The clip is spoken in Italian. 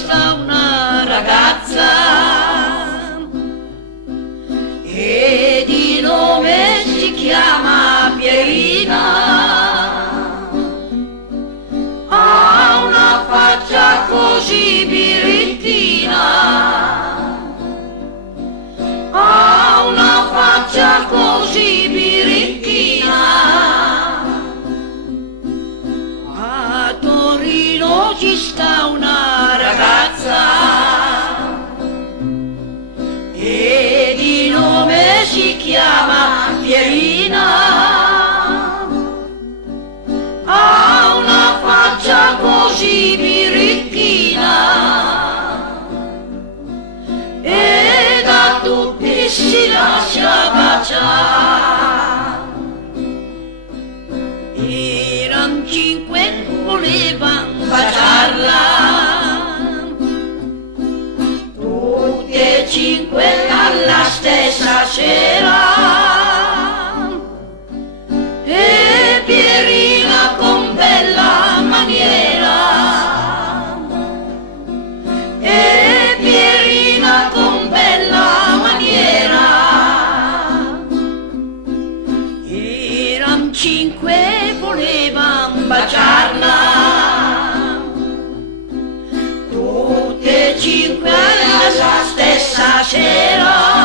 sta una ragazza e di nome si chiama Pierina, ha una faccia così birittina, ha una faccia così birittina. A Torino ci sta una ragazza e di nome si chiama Pierina, ha una faccia così birittina e da tutti si lascia baciare. Eran 5, volevano baciarla, tutti e 5 alla stessa sera, e Pierina con bella maniera, e Pierina con bella maniera. Eran 5, volevano baciarla, tutte e 5 alla stessa sera,